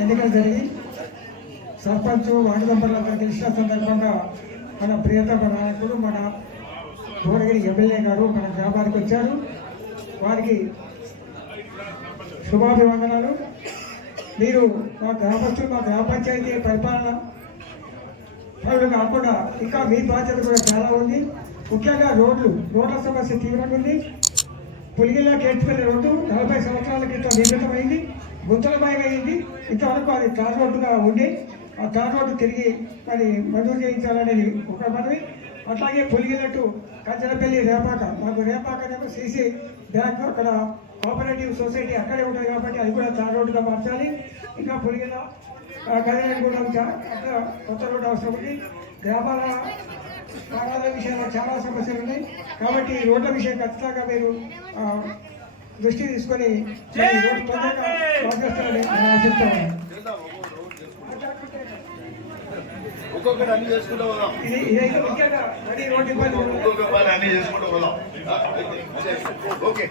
ఎన్నికలు జరిగి సర్పంచ్ వార్డు మెంబర్లంతా గెలిచిన సందర్భంగా మన ప్రియతమ నాయకుడు మన భువనగిరి ఎమ్మెల్యే గారు మన గ్రామానికి వచ్చారు. వారికి శుభాభివందనాలు. మీరు మా గ్రామస్తులు మా గ్రామ పంచాయతీ పరిపాలన పనులు కాకుండా ఇంకా మీ బాధ్యత కూడా చాలా ఉంది. ముఖ్యంగా రోడ్లు రోడ్ల సమస్య తీవ్రంగా ఉంది. పులిగిలా కేట్పల్లి రోడ్డు నలభై సంవత్సరాల క్రితం నిర్మితమైంది. గుంతలమయమైంది ఇంతవరకు అది తార్ రోడ్డుగా ఉండి ఆ తార్ రోడ్డు తిరిగి మరి మంజూరు చేయించాలనేది ఒక మనవి అట్లాగే పొలిగినట్టు కంచనపల్లి రేపాక మాకు దగ్గర సీసీ బ్యాంక్ అక్కడ కోఆపరేటివ్ సొసైటీ అక్కడే ఉంటుంది కాబట్టి అది కూడా తార్ రోడ్డుగా మార్చాలి. ఇంకా పొలిగిన కళ్యాణ్ కూడా అక్కడ కొత్త రోడ్డు అవసరం ఉంది. గ్రామాల గ్రామాల విషయంలో చాలా సమస్యలు ఉన్నాయి. కాబట్టి రోడ్ల విషయం ఖచ్చితంగా మీరు ఆ, దృష్టి తీసుకొని ఒక్కొక్కటి అన్ని చేసుకుంటూ పోదాం. ఒక్కొక్క పని అన్ని చేసుకుంటూ పోదాం. ఓకే.